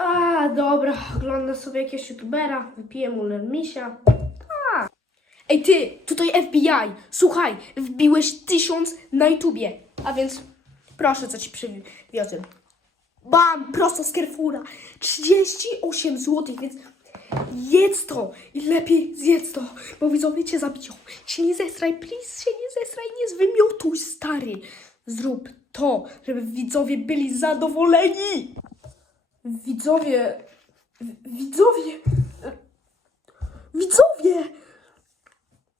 A, dobra, oglądam sobie jakiegoś youtubera, wypiję mu lermisia. A. Ej ty, tutaj FBI, słuchaj, wbiłeś tysiąc na YouTubie, a więc proszę, co ci przywiozę. Bam, prosto z Carrefoura, 38 zł, więc jedz to i lepiej zjedz to, bo widzowie cię zabiją. Się nie zestraj, please, się nie zestraj, nie zwymiotuj, stary. Zrób to, żeby widzowie byli zadowoleni. Widzowie, widzowie, widzowie,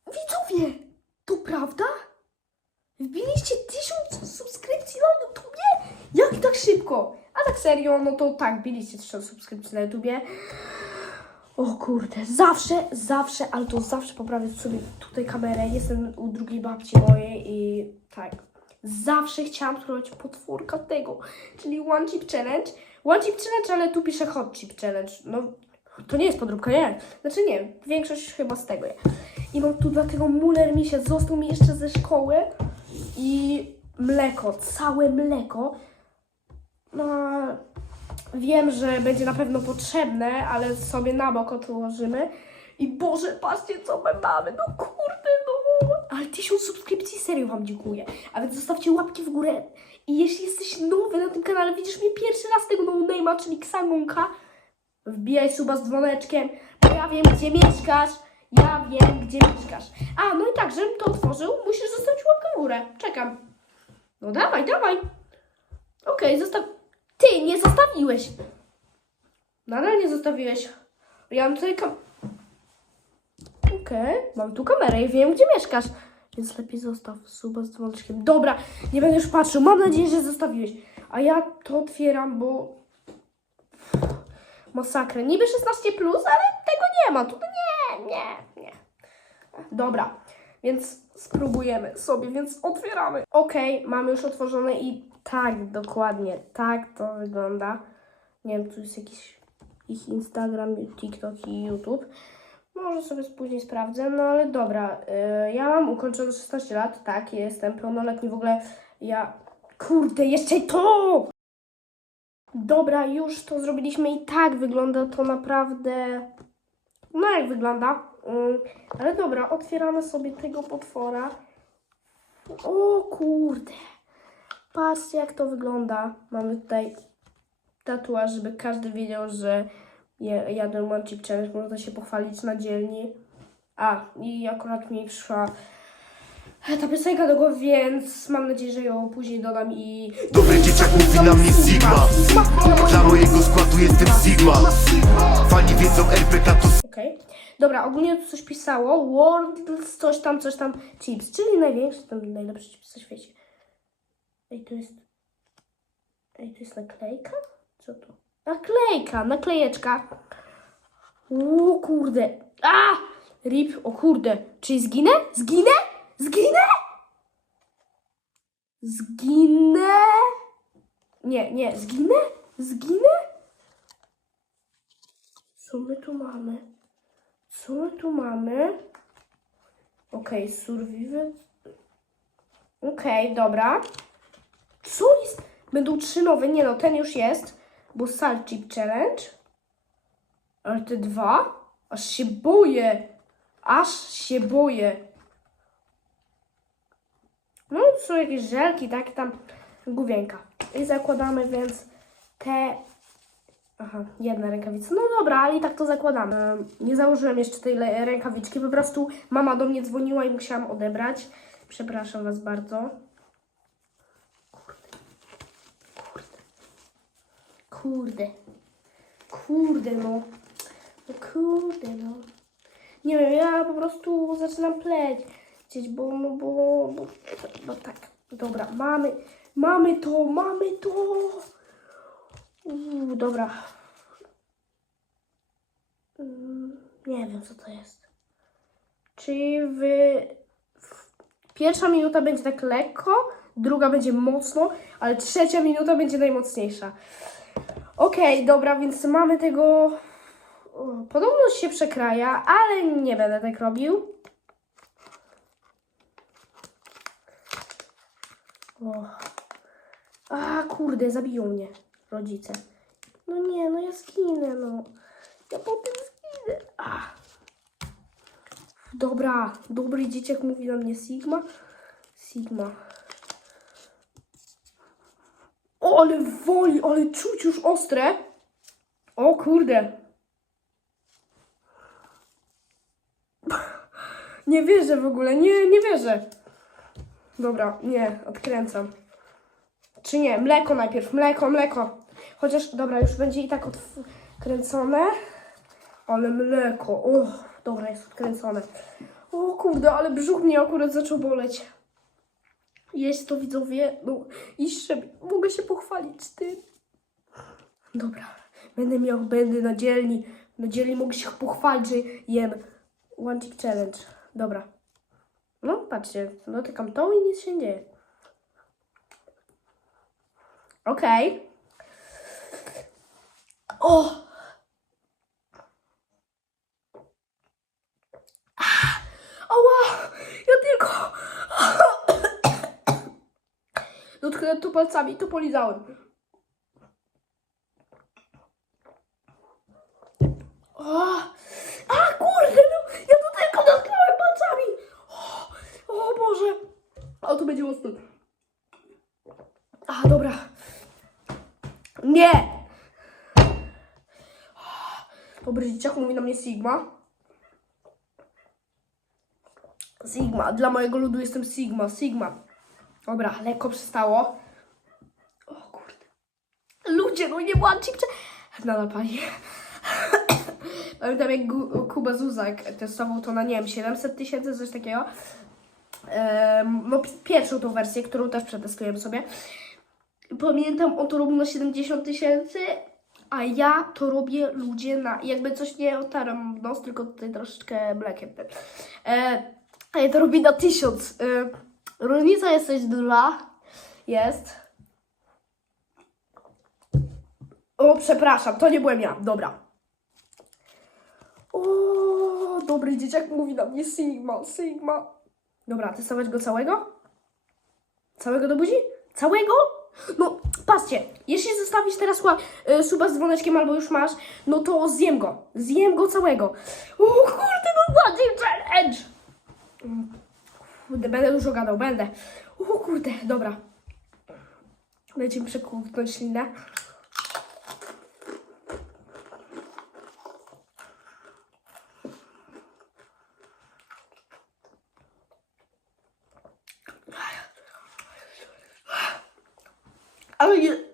widzowie, to prawda? Wbiliście tysiąc subskrypcji na YouTubie? Jak tak szybko? A tak serio, no to tak, biliście tysiąc subskrypcji na YouTubie. O kurde, zawsze, zawsze, ale to zawsze poprawię sobie tutaj kamerę. Jestem u drugiej babci mojej i tak. Zawsze chciałam spróbować potwórka tego, czyli One Chip Challenge. One Chip Challenge, ale tu pisze Hot Chip Challenge. No, to nie jest podróbka, nie. Znaczy nie, większość chyba z tego jest. I mam tu dlatego muler mi się został mi jeszcze ze szkoły i mleko, całe mleko. No, wiem, że będzie na pewno potrzebne, ale sobie na bok odłożymy. I Boże, patrzcie co my mamy, no kurde. Ale tysiąc subskrypcji, serio Wam dziękuję. A więc zostawcie łapki w górę. I jeśli jesteś nowy na tym kanale, widzisz mnie pierwszy raz tego no name'a, czyli Ksangonka, wbijaj suba z dzwoneczkiem, ja wiem, gdzie mieszkasz. Ja wiem, gdzie mieszkasz. A, no i tak, żebym to otworzył, musisz zostawić łapkę w górę. Czekam. No dawaj, dawaj. Okej, zostaw... Ty, nie zostawiłeś. Nadal nie zostawiłeś. Ja mam tutaj. Okej, mam tu kamerę i wiem, gdzie mieszkasz. Więc lepiej zostaw suba z dzwoneczkiem. Dobra, nie będę już patrzył. Mam nadzieję, że zostawiłeś. A ja to otwieram, bo... Masakra. Niby 16+, plus, ale tego nie ma. Tutaj nie, nie, nie. Dobra, więc spróbujemy sobie, więc otwieramy. Okej, mamy już otworzone i tak, dokładnie, tak to wygląda. Nie wiem, tu jest jakiś ich Instagram, TikTok i YouTube. Może sobie później sprawdzę, no ale dobra. y, ja mam ukończone 16 lat, tak, jestem pełnoletni w ogóle. Ja. Kurde, jeszcze to! Dobra, już to zrobiliśmy i tak wygląda to naprawdę. No jak wygląda? Ym, ale dobra, otwieramy sobie tego potwora. O kurde. Patrzcie jak to wygląda. Mamy tutaj tatuaż, żeby każdy wiedział, że jadłem One Chip Challenge. Można się pochwalić na dzielni. A, i akurat mi przyszła ta piosenka do głowy, więc mam nadzieję, że ją później dodam i... Dobry dzieciak mówi na mnie Sigma Dla mojego składu jestem Sigma Fani wiedzą RPK to Okej. Dobra, ogólnie tu coś pisało. World, coś tam, coś tam, chips, czyli największy, tam najlepszy chips na świecie. Ej, to jest... Ej, to jest naklejka? Co to? Naklejka, naklejeczka. O kurde. A! Rip, o kurde. Czyli zginę? Zginę? Zginę? Zginę? Nie, nie, zginę? Zginę? Co my tu mamy? Co my tu mamy? Okej, okay, survival. Okej, dobra. Co jest? Będą trzy nowe. Nie no, ten już jest. Bo Salt Chip Challenge. Ale te dwa? Aż się boję. Aż się boję. No, są jakieś żelki, tak? Tam główienka. I zakładamy więc te Aha, jedna rękawica. No dobra, ale i tak to zakładamy. Nie założyłem jeszcze tej rękawiczki, po prostu mama do mnie dzwoniła i musiałam odebrać. Przepraszam Was bardzo. Kurde. Kurde. No. No kurde, no. Nie wiem, ja po prostu zaczynam plecieć, bo, no, bo, bo, no tak. Dobra, mamy, mamy to, mamy to. Uuu, dobra. Mm, Nie wiem, co to jest. Czyli w... w... Pierwsza minuta będzie tak lekko, druga będzie mocno, ale trzecia minuta będzie najmocniejsza. Okej, dobra, więc mamy tego... Podobno się przekraja, ale nie będę tak robił. O. A, kurde, zabiją mnie rodzice. No nie, nie, no ja zginę, no. Ja potem zginę. Ach. Dobra, dobry dzieciak mówi na mnie Sigma. Sigma. O, ale woli, ale czuć już ostre. O kurde. Nie wierzę w ogóle, nie, nie wierzę. Dobra, nie, odkręcam. Czy nie? Mleko najpierw, mleko, mleko. Chociaż, dobra, już będzie i tak odkręcone. Ale mleko, o, dobra, jest odkręcone. O kurde, ale brzuch mnie akurat zaczął boleć. Jest to widzowie, no jeszcze mogę się pochwalić tym. Dobra, będę miał, będę na dzielni. Na dzielni mogę się pochwalić, że jem One Chip Challenge. Dobra. No, patrzcie, dotykam to i nic się nie dzieje. Okej. O! Ah, Ała! Ja tylko... Dotknąłem tu palcami, to polizałem. O! A kurde, no! Ja to tylko dotknąłem palcami! O, o Boże! O, tu będzie mocno. A, dobra. Nie! Dobry dzieciak mówi na mnie Sigma. Sigma. Dla mojego ludu jestem Sigma. Sigma. Dobra, lekko przestało. Ludzie, no nie włączcie. Nadal pani. Pamiętam jak Kuba Zuzak testował to na, nie wiem, 700 tysięcy, coś takiego. Em, no pi- pierwszą tą wersję, którą też przetestujemy sobie. Pamiętam, on to robił na 70 tysięcy, a ja to robię ludzie na, jakby coś nie otarłem nos, tylko tutaj troszeczkę mlekiem. E, a ja to robię na 1000. E, różnica jest dość duża. Jest. O, przepraszam, to nie byłem ja. Dobra. O, dobry dzieciak mówi na mnie Sigma, Sigma. Dobra, testować go całego? Całego do buzi? Całego? No, patrzcie, jeśli zostawisz teraz y, suba z dzwoneczkiem albo już masz, no to zjem go. Zjem go całego. O kurde, no bardziej challenge! Mm, Kurde, będę dużo gadał, będę. O kurde, dobra. Będziemy przekłótnąć ślinę. Ale nie...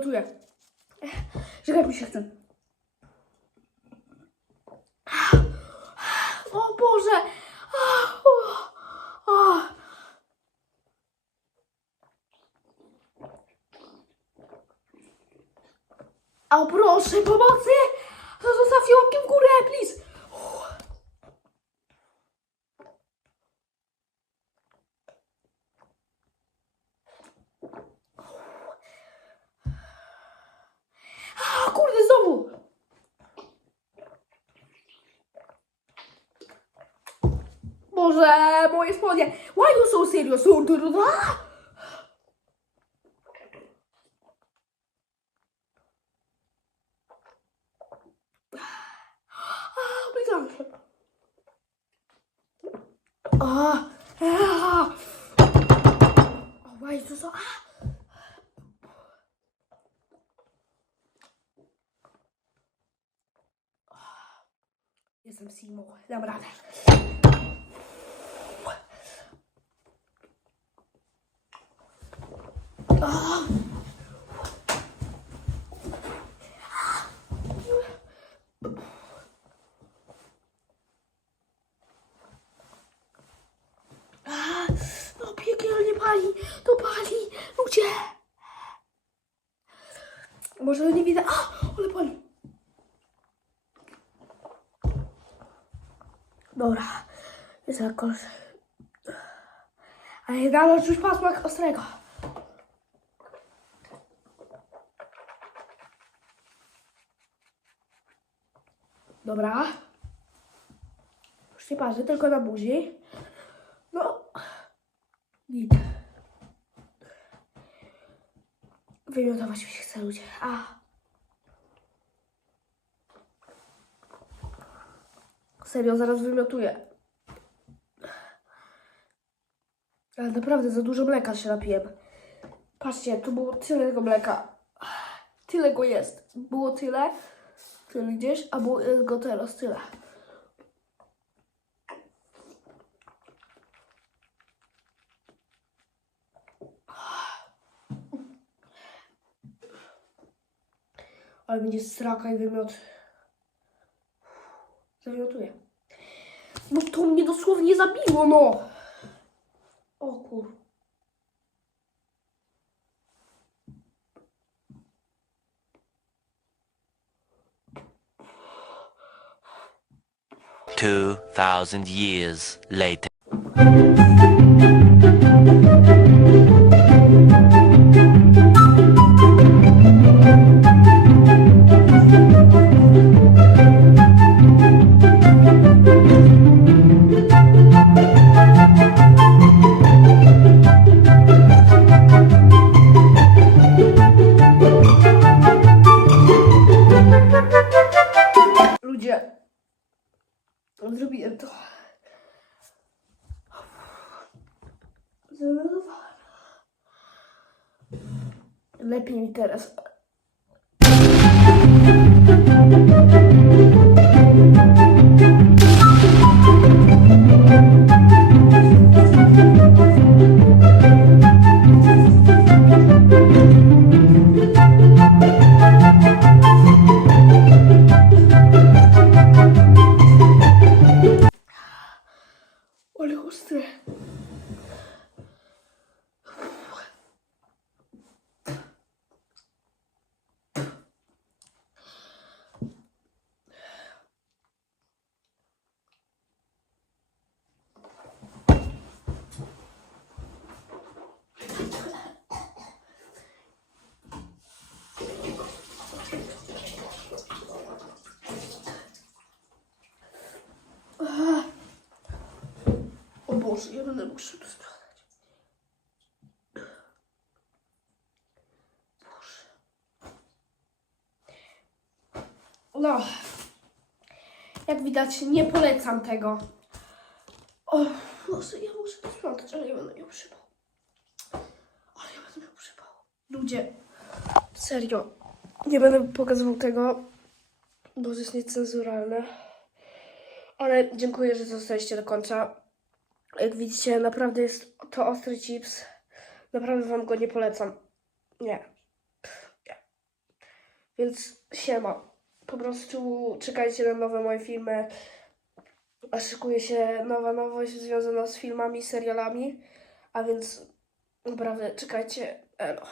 Wymiotuję. Żegać mi się chce. O Boże! O, proszę, pomocy! Why are! Why you so serious? Ah, ah, ah. Oh, why is this so? Ah. ah. Jestem Simo. Dobra. No pali, to może nie widać. A, ale boli. Dobra, jest jakoś. Ale nadal czuć pasmak ostrego. Dobra. Już nie patrzę, tylko na buzi. No. Git. Wymiotować mi się chce ludzie. A. Serio, zaraz wymiotuję. Ale naprawdę za dużo mleka się napiłem. Patrzcie, tu było tyle tego mleka. Tyle go jest. Było tyle. Tyle gdzieś, a było jest go teraz tyle. Ale będzie straka i wymiot. Zamiotuję. No to mnie dosłownie zabiło, no! O kur... 2,000 years later. Mi teraz. Boże, ja będę mógł tu sprawdzać. Boże. No. Jak widać, nie polecam tego. O, Boże, ja muszę to sprzątać, ale ja będę miał przypał. Ale ja będę miał przypał. Ludzie, serio, nie będę pokazywał tego, bo to jest niecenzuralne. Ale dziękuję, że zostaliście do końca. Jak widzicie, naprawdę jest to ostry chips. Naprawdę wam go nie polecam. Nie. nie. Więc siema. Po prostu czekajcie na nowe moje filmy. A szykuje się nowa nowość związana z filmami, serialami. A więc naprawdę czekajcie. Elo.